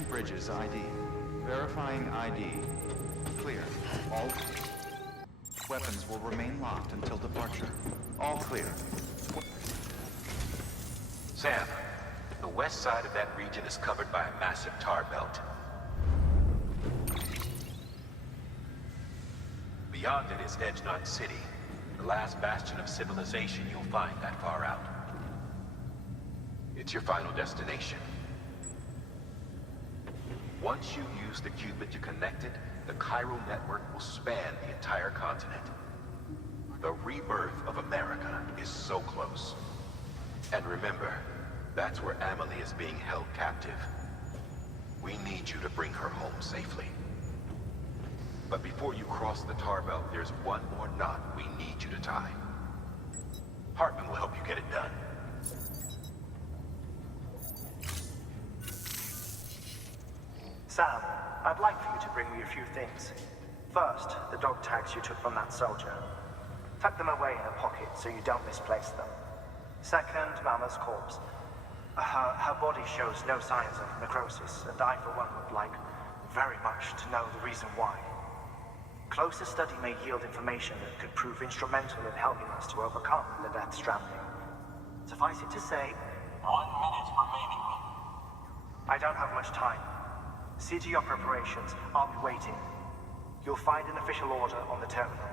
Entering Bridges ID. Verifying ID. Clear. All weapons will remain locked until departure. All clear. Sam, the west side of that region is covered by a massive tar belt. Beyond it is Edgenut City, the last bastion of civilization you'll find that far out. It's your final destination. Once you use the qubit to connect it, the Cairo network will span the entire continent. The rebirth of America is so close. And remember, that's where Amelie is being held captive. We need you to bring her home safely. But before you cross the tar belt, there's one more knot we need you to tie. Hartman will help you get it done. Sam, I'd like for you to bring me a few things. First, the dog tags you took from that soldier. Tuck them away in a pocket so you don't misplace them. Second, Mama's corpse. Her body shows no signs of necrosis, and I, for one, would like very much to know the reason why. Closer study may yield information that could prove instrumental in helping us to overcome the Death Stranding. Suffice it to say, 1 minute remaining. I don't have much time. See to your preparations. I'll be waiting. You'll find an official order on the terminal.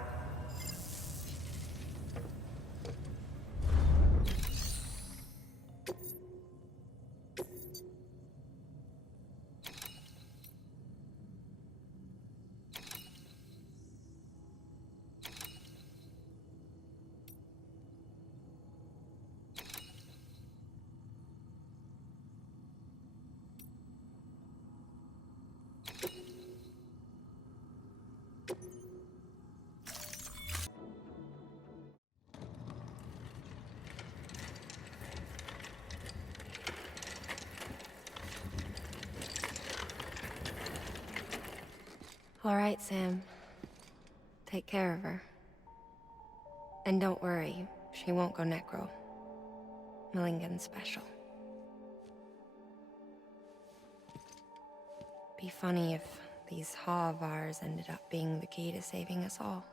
All right, Sam. Take care of her. And don't worry, she won't go necro. Millingen's special. Be funny if these Ha of ours ended up being the key to saving us all.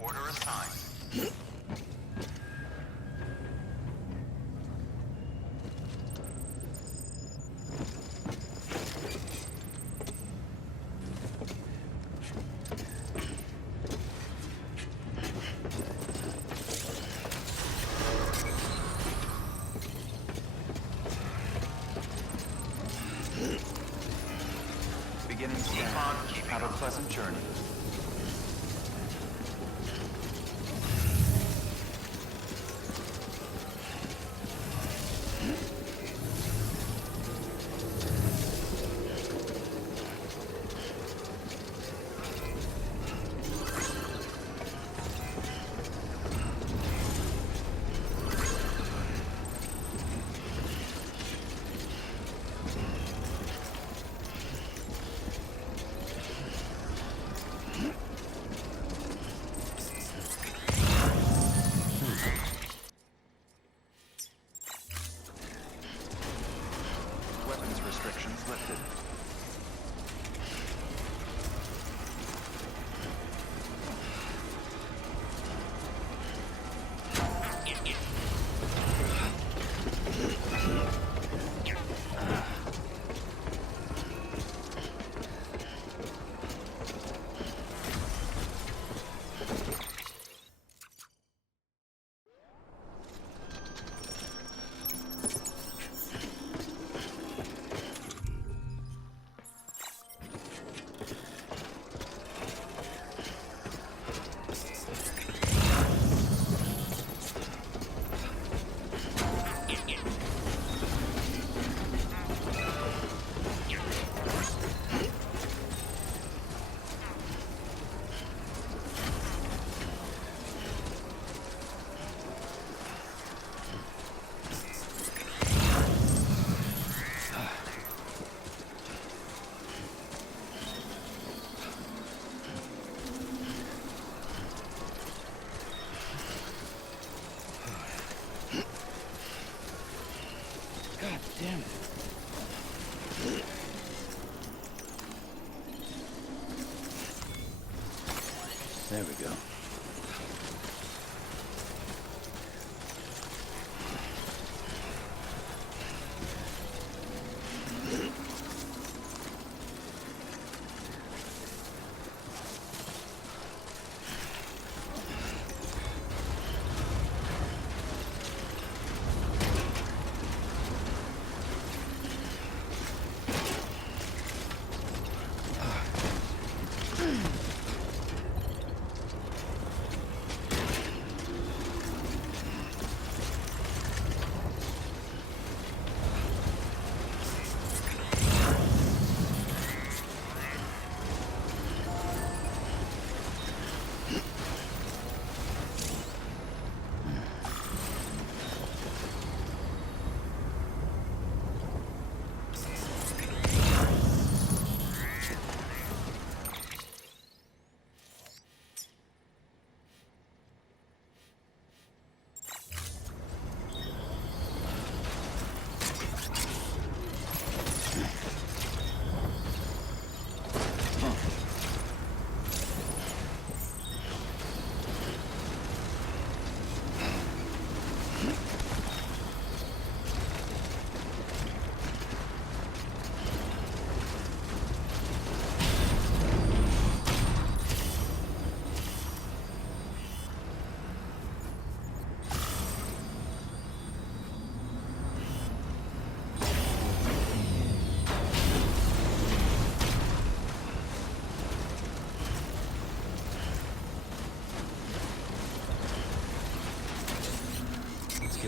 Order assigned. Beginning scan. Have a pleasant journey.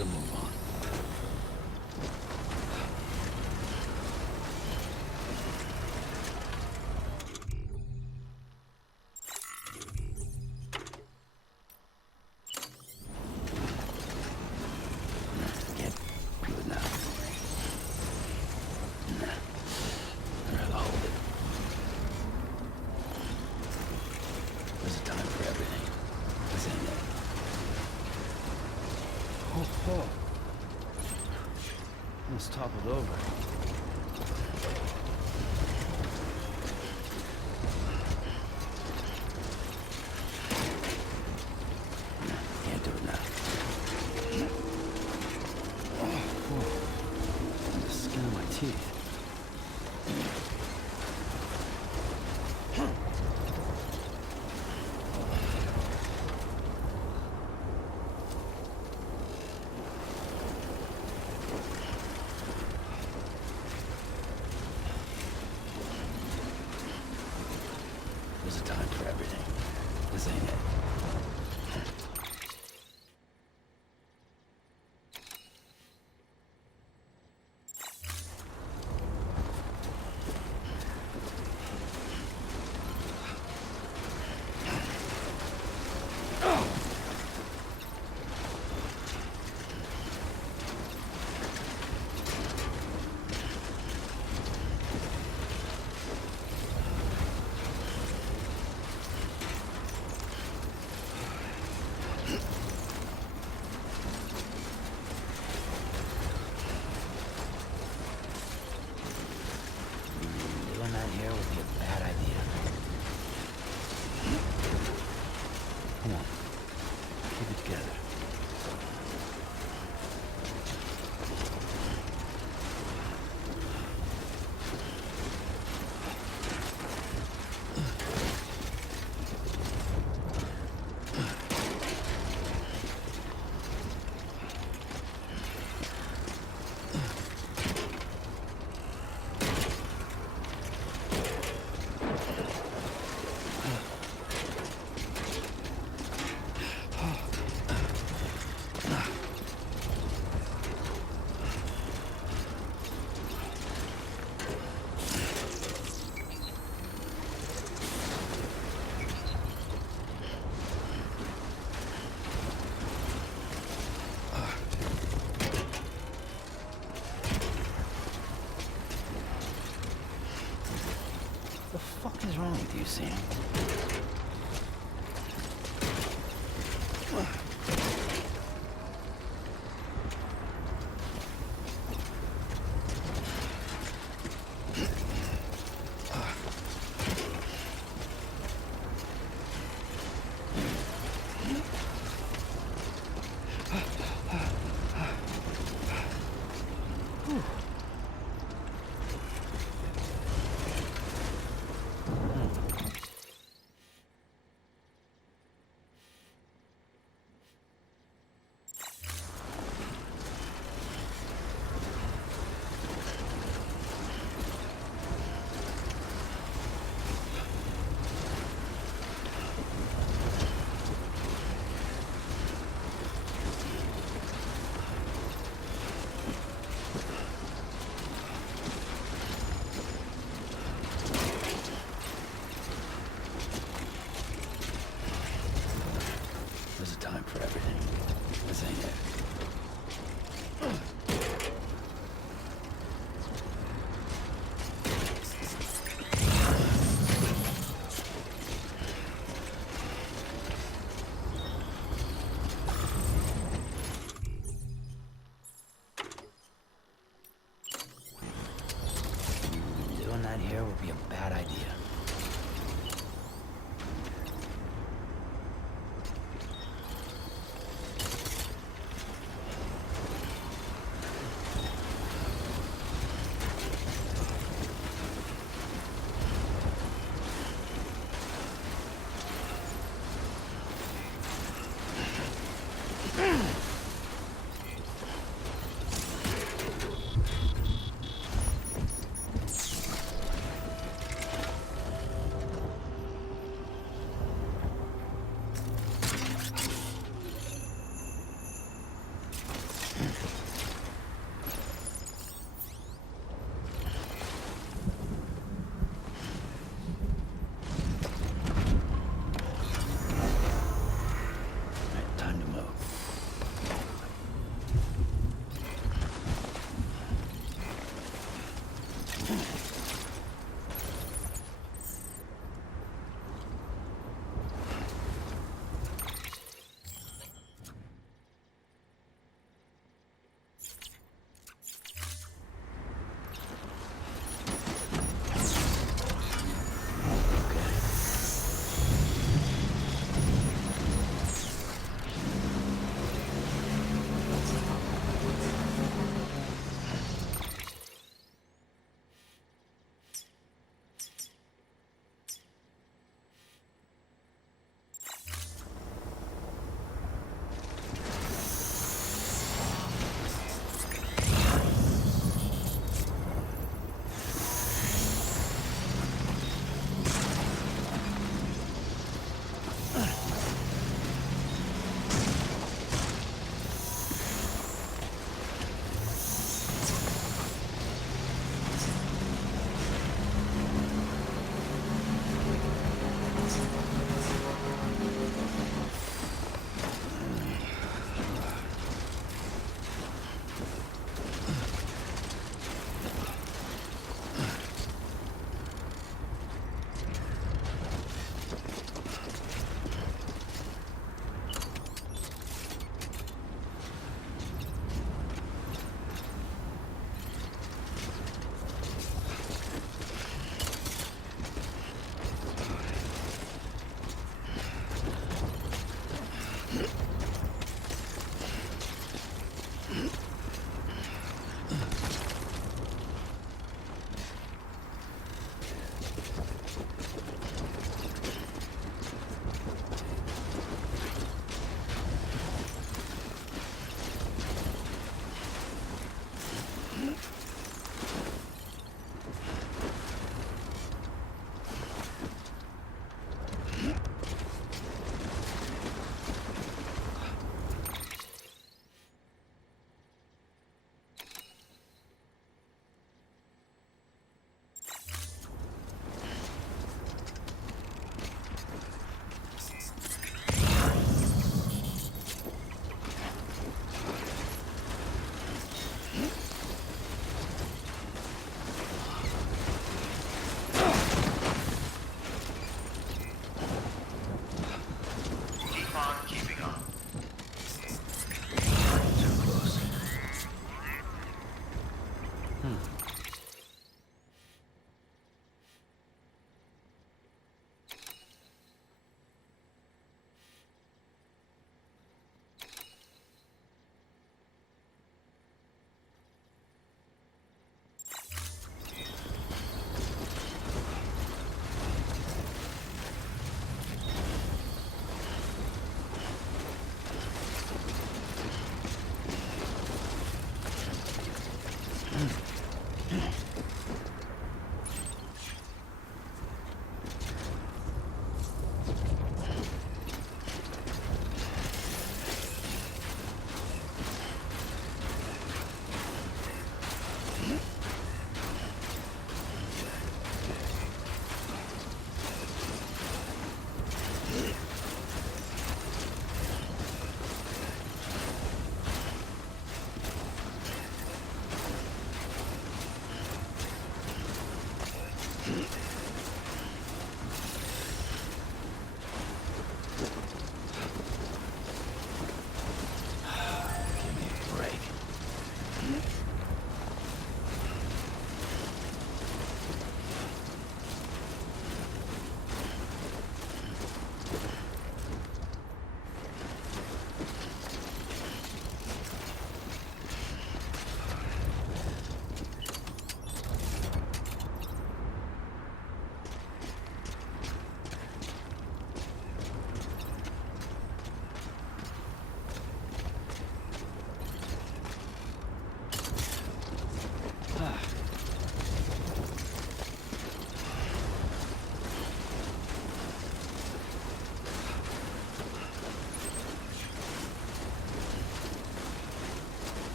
to move on. Can't do it now. I'd rather hold it. There's a time for everything. This ain't it. Oh. Almost toppled over. Can't do it now. Oh, the skin of my teeth. There's a time for everything. This ain't it. Doing that here would be a bad idea. Come on. Keep it together. What the fuck is wrong with you, Sam? There's a time for everything. This ain't it. Doing that here would be a bad idea.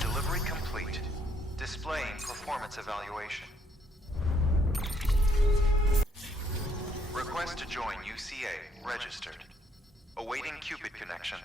Delivery complete. Displaying performance evaluation. Request to join UCA registered. Awaiting Cupid connection.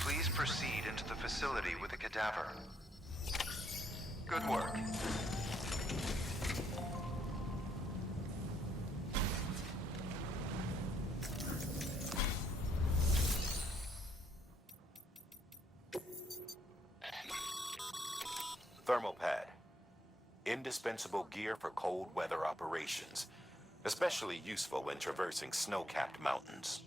Please proceed into the facility with the cadaver. Good work. Thermal pad. Indispensable gear for cold weather operations, especially useful when traversing snow-capped mountains.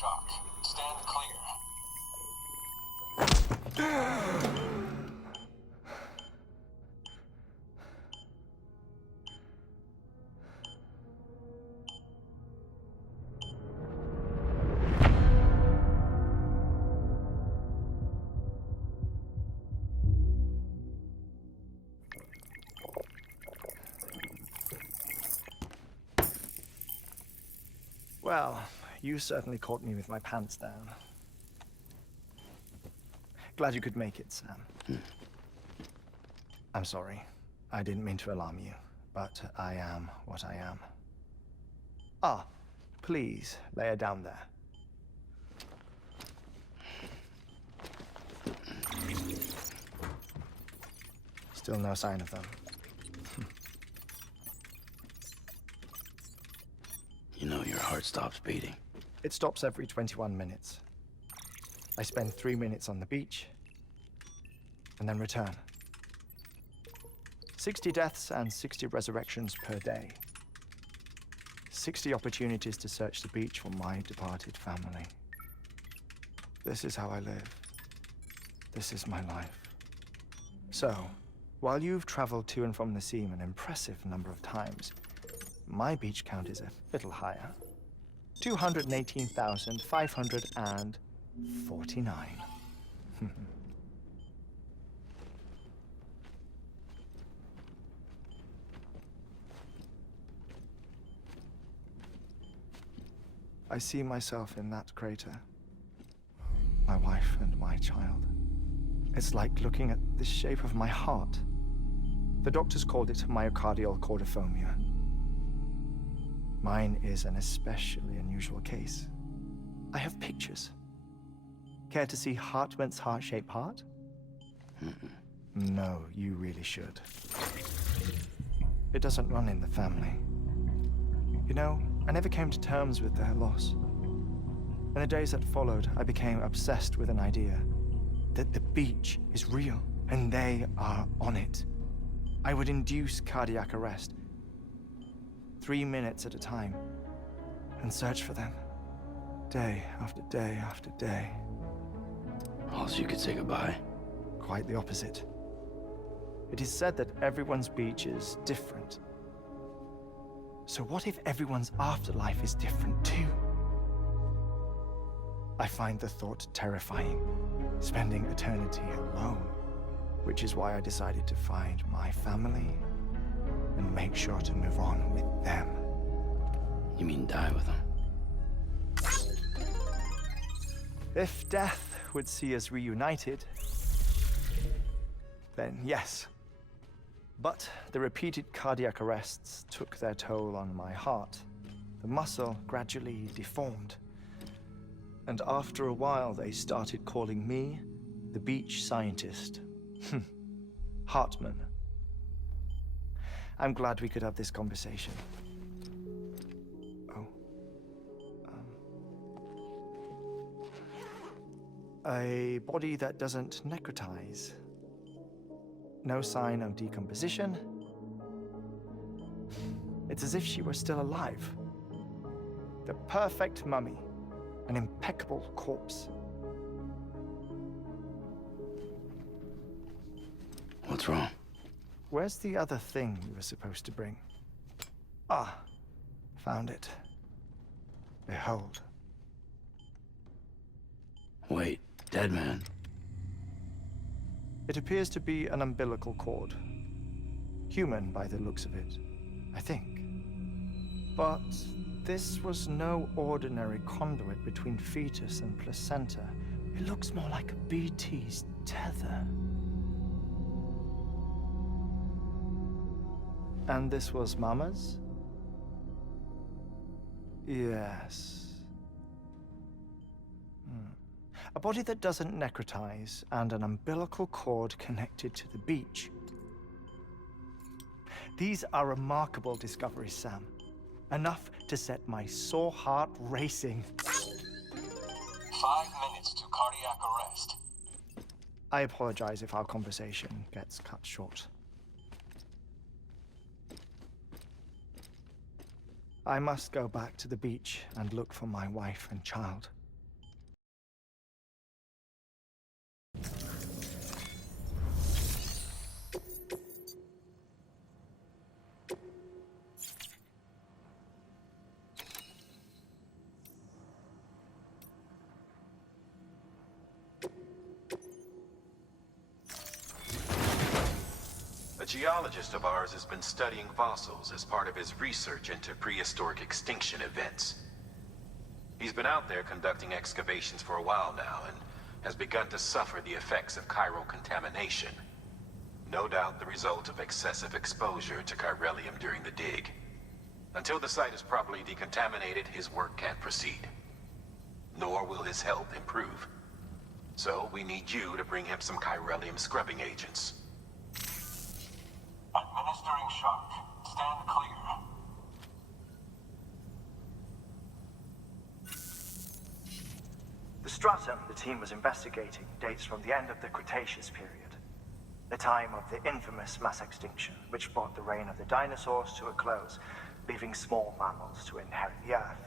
shock. Stand clear. Well, you certainly caught me with my pants down. Glad you could make it, Sam. I'm sorry. I didn't mean to alarm you, but I am what I am. Ah, please, lay her down there. Still no sign of them. You know your heart stops beating. It stops every 21 minutes. I spend 3 minutes on the beach, and then return. 60 deaths and 60 resurrections per day. 60 opportunities to search the beach for my departed family. This is how I live. This is my life. So, while you've traveled to and from the sea an impressive number of times, my beach count is a little higher. 218,549. I see myself in that crater. My wife and my child. It's like looking at the shape of my heart. The doctors called it myocardial cordiformia. Mine is an especially unusual case. I have pictures. Care to see Hartmann's heart-shaped heart? No, you really should. It doesn't run in the family. You know, I never came to terms with their loss. In the days that followed, I became obsessed with an idea that the beach is real, and they are on it. I would induce cardiac arrest, 3 minutes at a time, and search for them, day after day after day. Also, you could say goodbye. Quite the opposite. It is said that everyone's beach is different. So what if everyone's afterlife is different too? I find the thought terrifying, spending eternity alone, which is why I decided to find my family and make sure to move on with them. You mean die with them? If death would see us reunited, then yes. But the repeated cardiac arrests took their toll on my heart. The muscle gradually deformed. And after a while, they started calling me the beach scientist. Hartmann. I'm glad we could have this conversation. Oh. A body that doesn't necrotize. No sign of decomposition. It's as if she were still alive. The perfect mummy. An impeccable corpse. What's wrong? Where's the other thing you were supposed to bring? Ah, found it. Behold. Wait, dead man. It appears to be an umbilical cord. Human by the looks of it, I think. But this was no ordinary conduit between fetus and placenta. It looks more like a BT's tether. And this was Mama's? Yes. A body that doesn't necrotize and an umbilical cord connected to the beach. These are remarkable discoveries, Sam. Enough to set my sore heart racing. 5 minutes to cardiac arrest. I apologize if our conversation gets cut short. I must go back to the beach and look for my wife and child. geologist of ours has been studying fossils as part of his research into prehistoric extinction events. He's been out there conducting excavations for a while now and has begun to suffer the effects of chiral contamination. No doubt the result of excessive exposure to chiralium during the dig. Until the site is properly decontaminated, his work can't proceed. Nor will his health improve. So we need you to bring him some chiralium scrubbing agents. Administering shock. Stand clear. The stratum the team was investigating dates from the end of the Cretaceous period, the time of the infamous mass extinction, which brought the reign of the dinosaurs to a close, leaving small mammals to inherit the Earth.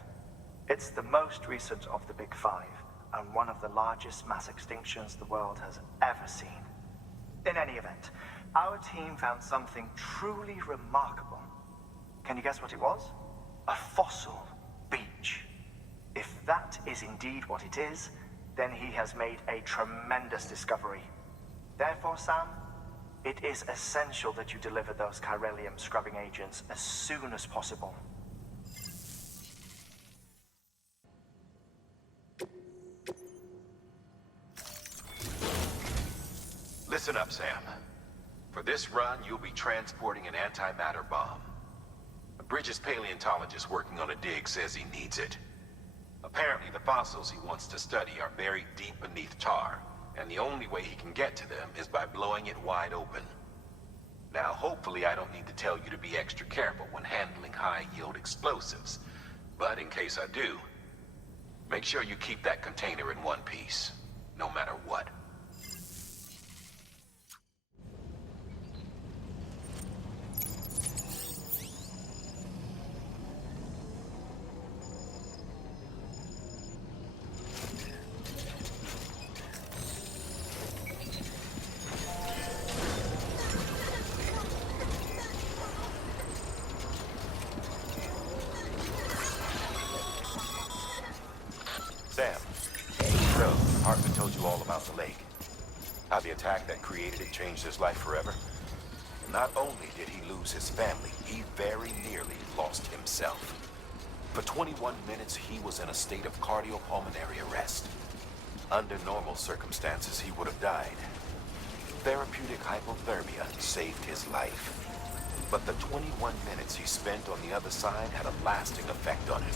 It's the most recent of the Big Five, and one of the largest mass extinctions the world has ever seen. In any event, our team found something truly remarkable. Can you guess what it was? A fossil beach. If that is indeed what it is, then he has made a tremendous discovery. Therefore, Sam, it is essential that you deliver those chiralium scrubbing agents as soon as possible. Listen up, Sam. For this run, you'll be transporting an antimatter bomb. A Bridges paleontologist working on a dig says he needs it. Apparently, the fossils he wants to study are buried deep beneath tar, and the only way he can get to them is by blowing it wide open. Now, hopefully I don't need to tell you to be extra careful when handling high-yield explosives, but in case I do, make sure you keep that container in one piece, no matter what. Sam, so, Hartman told you all about the lake. How the attack that created it changed his life forever. Not only did he lose his family, he very nearly lost himself. For 21 minutes, he was in a state of cardiopulmonary arrest. Under normal circumstances, he would have died. Therapeutic hypothermia saved his life. But the 21 minutes he spent on the other side had a lasting effect on him.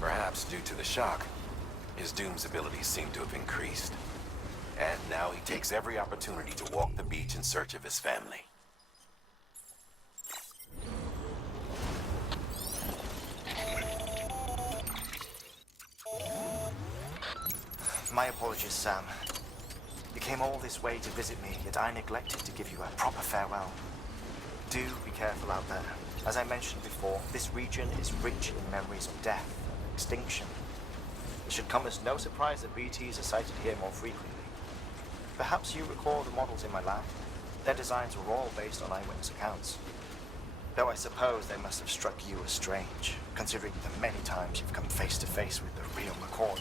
Perhaps due to the shock, his Doom's abilities seem to have increased. And now he takes every opportunity to walk the beach in search of his family. My apologies, Sam. You came all this way to visit me, yet I neglected to give you a proper farewell. Do be careful out there. As I mentioned before, this region is rich in memories of death and extinction. It should come as no surprise that BTs are sighted here more frequently. Perhaps you recall the models in my lab? Their designs were all based on eyewitness accounts. Though I suppose they must have struck you as strange, considering the many times you've come face to face with the real McCord.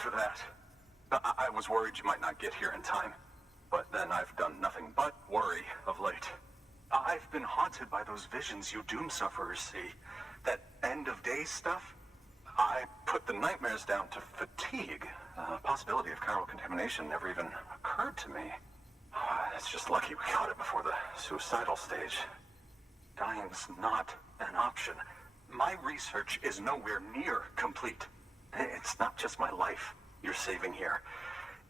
for that. I was worried you might not get here in time. But then I've done nothing but worry of late. I've been haunted by those visions you doom sufferers see. That end-of-days stuff. I put the nightmares down to fatigue. The possibility of chiral contamination never even occurred to me. It's just lucky we caught it before the suicidal stage. Dying's not an option. My research is nowhere near complete. It's not just my life you're saving here.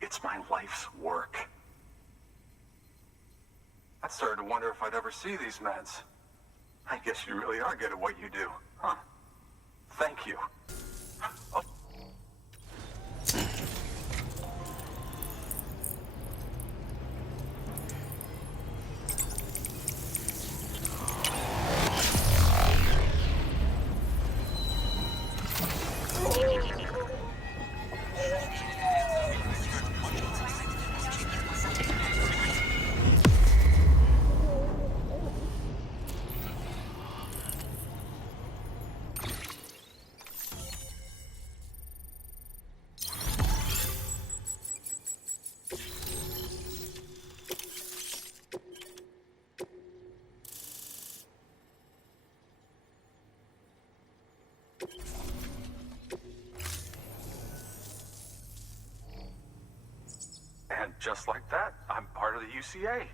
It's my life's work. I started to wonder if I'd ever see these meds. I guess you really are good at what you do, huh? Thank you. Oh. And just like that, I'm part of the UCA,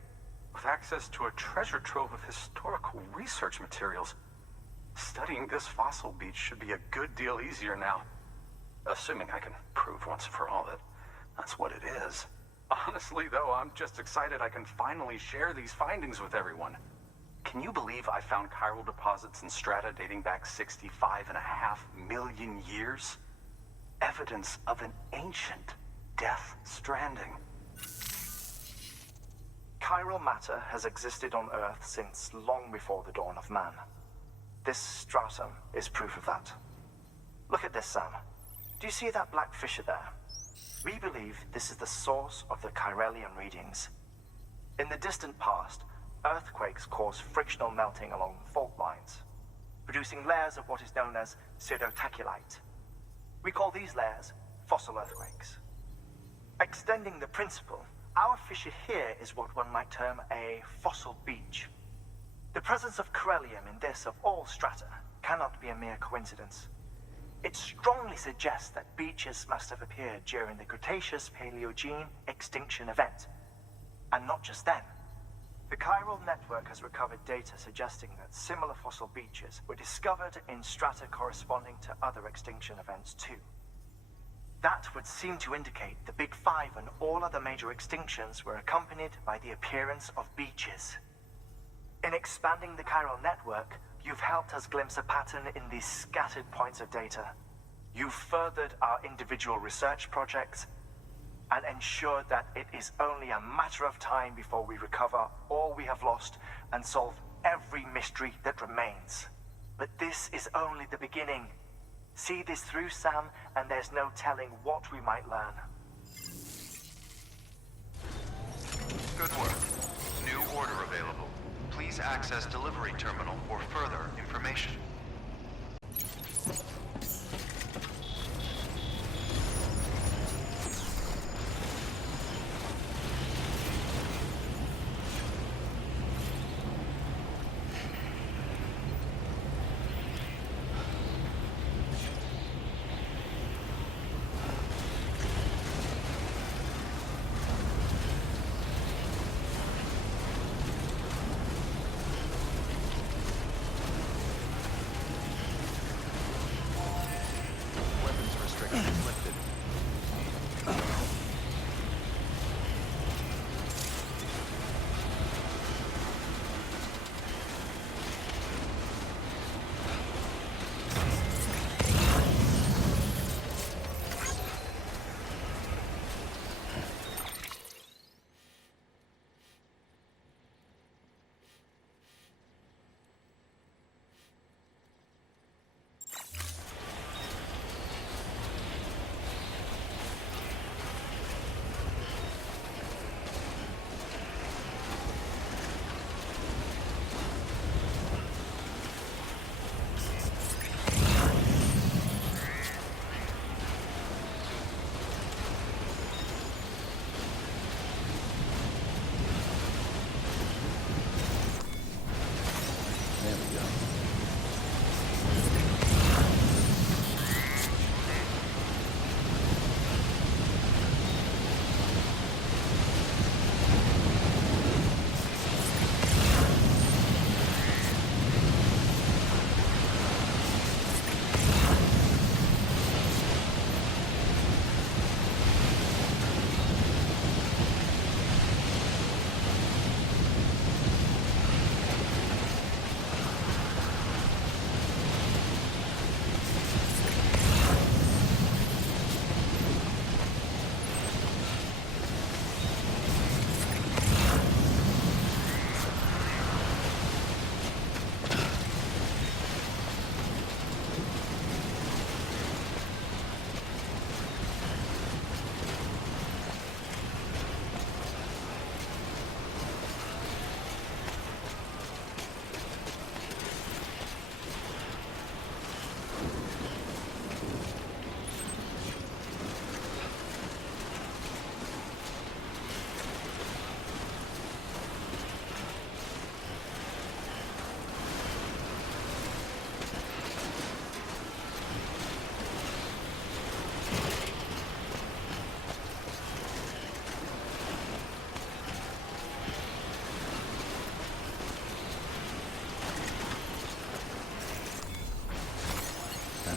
with access to a treasure trove of historical research materials. Studying this fossil beach should be a good deal easier now. Assuming I can prove once and for all that that's what it is. Honestly, though, I'm just excited I can finally share these findings with everyone. Can you believe I found chiral deposits in strata dating back 65.5 million years? Evidence of an ancient death stranding. Chiral matter has existed on Earth since long before the dawn of man. This stratum is proof of that. Look at this, Sam. Do you see that black fissure there? We believe this is the source of the Chiralian readings. In the distant past, earthquakes cause frictional melting along fault lines, producing layers of what is known as pseudotaculite. We call these layers fossil earthquakes. Extending the principle, our fissure here is what one might term a fossil beach. The presence of corellium in this of all strata cannot be a mere coincidence. It strongly suggests that beaches must have appeared during the Cretaceous-Paleogene extinction event. And not just then. The chiral network has recovered data suggesting that similar fossil beaches were discovered in strata corresponding to other extinction events too. That would seem to indicate the Big Five and all other major extinctions were accompanied by the appearance of beaches. In expanding the chiral network, you've helped us glimpse a pattern in these scattered points of data. You've furthered our individual research projects and ensured that it is only a matter of time before we recover all we have lost and solve every mystery that remains. But this is only the beginning. See this through, Sam, and there's no telling what we might learn. Good work. New order available. Please access delivery terminal for further information.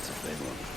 That's a big one.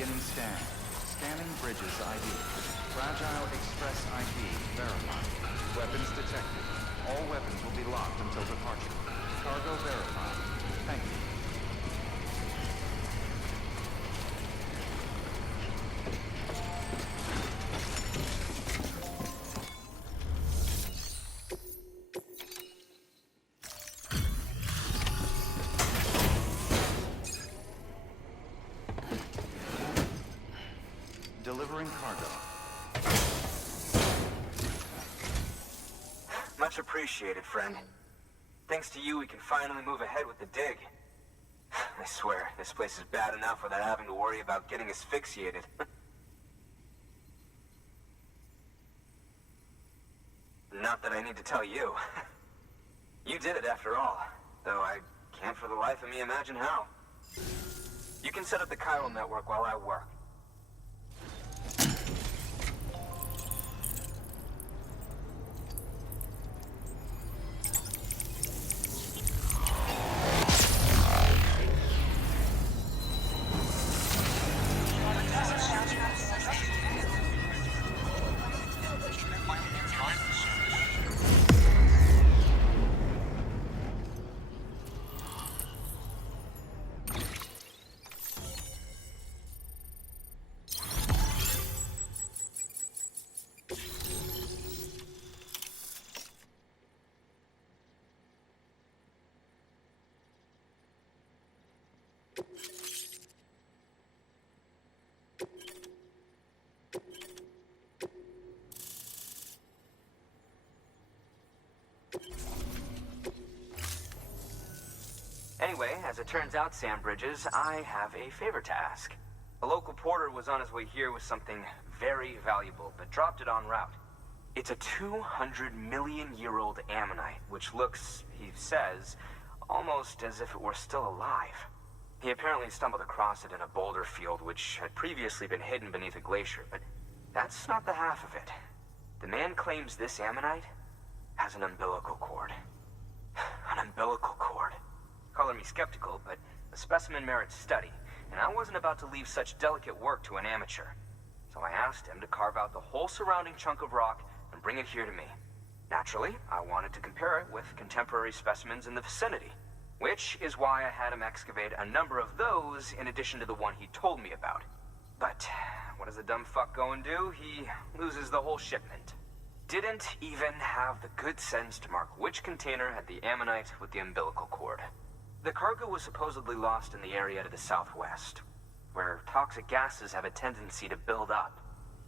Beginning scan. Scanning bridges ID. Fragile Express ID verified. Weapons detected. All weapons will be locked until departure. Cargo verified. Thank you. Delivering cargo. Much appreciated, friend. Thanks to you, we can finally move ahead with the dig. I swear, this place is bad enough without having to worry about getting asphyxiated. Not that I need to tell you. You did it after all, though I can't for the life of me imagine how. You can set up the chiral network while I work. Anyway, as it turns out, Sam Bridges, I have a favor to ask. A local porter was on his way here with something very valuable, but dropped it en route. It's a 200-million-year-old ammonite, which looks, he says, almost as if it were still alive. He apparently stumbled across it in a boulder field, which had previously been hidden beneath a glacier, but that's not the half of it. The man claims this ammonite has an umbilical cord. An umbilical cord. Color me skeptical, but the specimen merits study, and I wasn't about to leave such delicate work to an amateur. So I asked him to carve out the whole surrounding chunk of rock and bring it here to me. Naturally, I wanted to compare it with contemporary specimens in the vicinity, which is why I had him excavate a number of those in addition to the one he told me about. But what does the dumb fuck go and do? He loses the whole shipment. Didn't even have the good sense to mark which container had the ammonite with the umbilical cord. The cargo was supposedly lost in the area to the southwest, where toxic gases have a tendency to build up.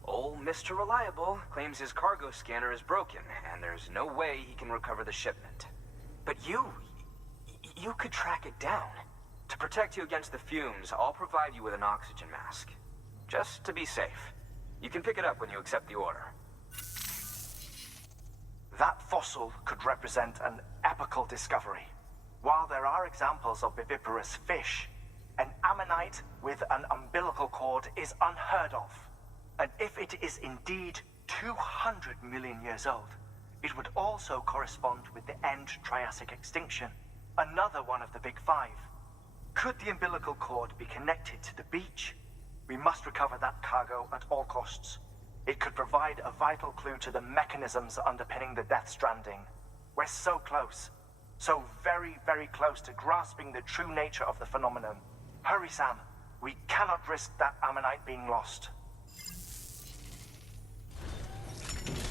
Old Mr. Reliable claims his cargo scanner is broken, and there's no way he can recover the shipment. But you could track it down. To protect you against the fumes, I'll provide you with an oxygen mask. Just to be safe. You can pick it up when you accept the order. That fossil could represent an epochal discovery. While there are examples of viviparous fish, an ammonite with an umbilical cord is unheard of. And if it is indeed 200 million years old, it would also correspond with the end Triassic extinction, another one of the Big Five. Could the umbilical cord be connected to the beach? We must recover that cargo at all costs. It could provide a vital clue to the mechanisms underpinning the Death Stranding. We're so close. So very, very close to grasping the true nature of the phenomenon. Hurry, Sam. We cannot risk that ammonite being lost.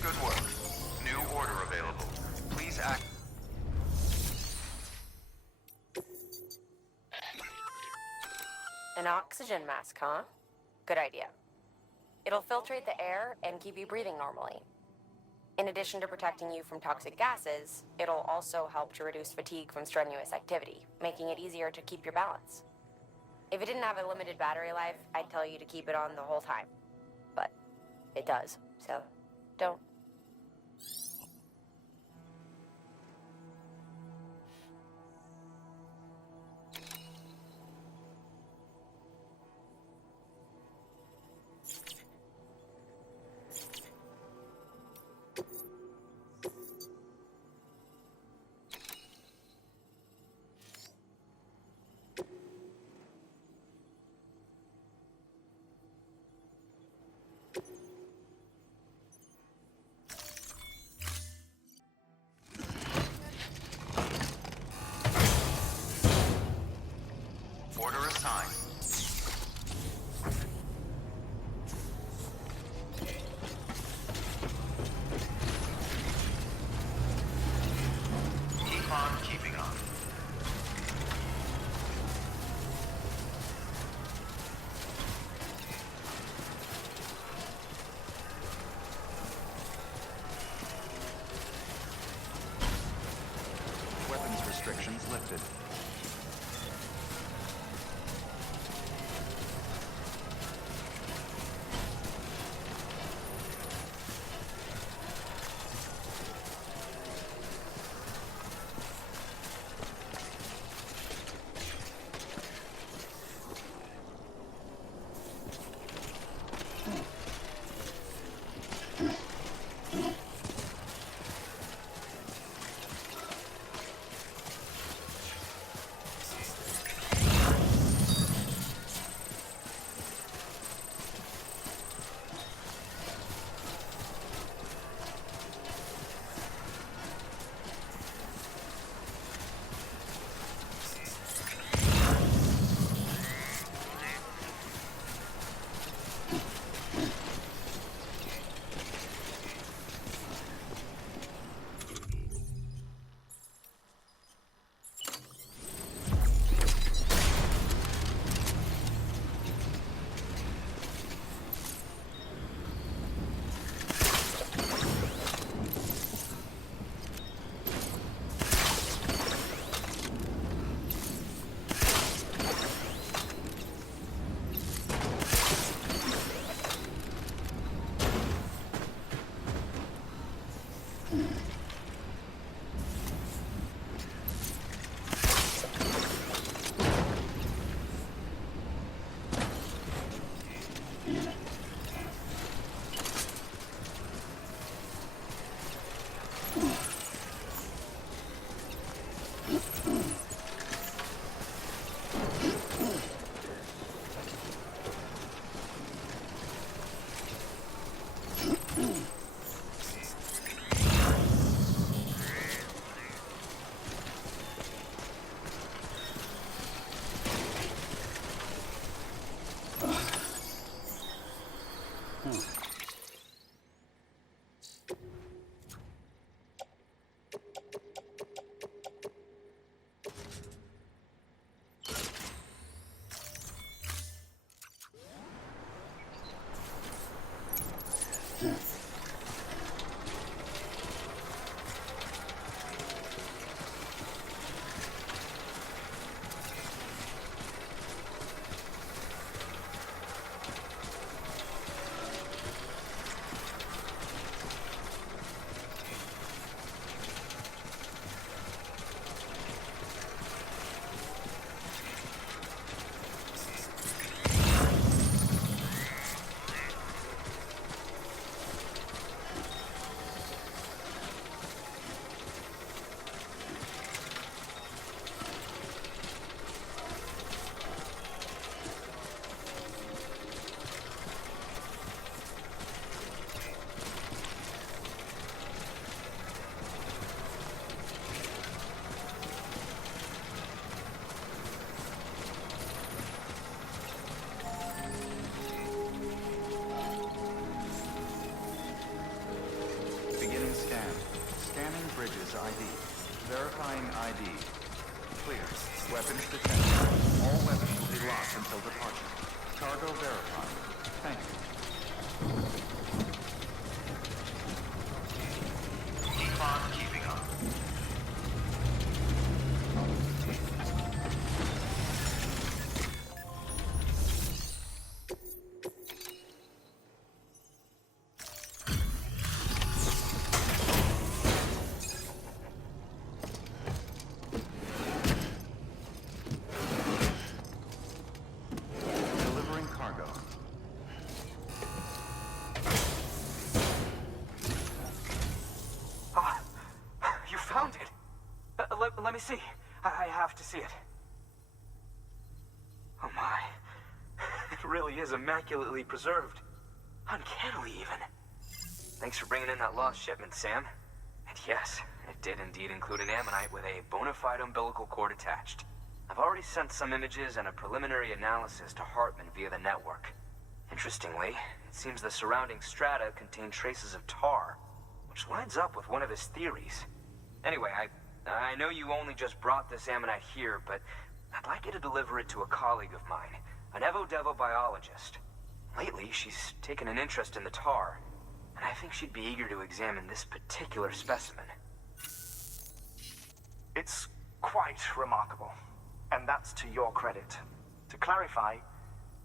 Good work. New order available. Please act. An oxygen mask, huh? Good idea. It'll filtrate the air and keep you breathing normally. In addition to protecting you from toxic gases, it'll also help to reduce fatigue from strenuous activity, making it easier to keep your balance. If it didn't have a limited battery life, I'd tell you to keep it on the whole time. But it does, so don't. time. Keep on keeping on. Weapons restrictions lifted. Bridges ID. Verifying ID. Clear. Weapons detected. All weapons will be locked until departure. Cargo verified. Thank you. Keep on keeping on. Delivering cargo. You found it. Let me see. I have to see it. Oh my. It really is immaculately preserved. Uncannily even. Thanks for bringing in that lost shipment, Sam. And yes, it did indeed include an ammonite with a bona fide umbilical cord attached. I've already sent some images and a preliminary analysis to Hartman via the network. Interestingly, it seems the surrounding strata contain traces of tar, which lines up with one of his theories. Anyway, I know you only just brought this ammonite here, but I'd like you to deliver it to a colleague of mine, an Evo-Devo biologist. Lately, she's taken an interest in the tar, and I think she'd be eager to examine this particular specimen. It's quite remarkable, and that's to your credit. To clarify,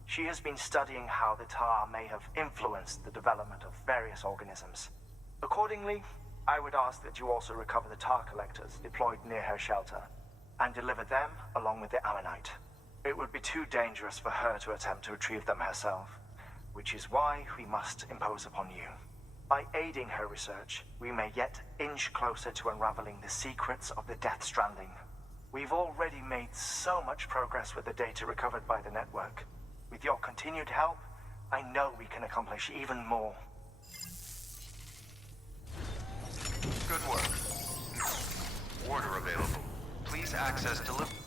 she has been studying how the tar may have influenced the development of various organisms. Accordingly, I would ask that you also recover the tar collectors deployed near her shelter, and deliver them along with the ammonite. It would be too dangerous for her to attempt to retrieve them herself, which is why we must impose upon you. By aiding her research, we may yet inch closer to unraveling the secrets of the Death Stranding. We've already made so much progress with the data recovered by the network. With your continued help, I know we can accomplish even more. Good work. Order available. Please access delivery.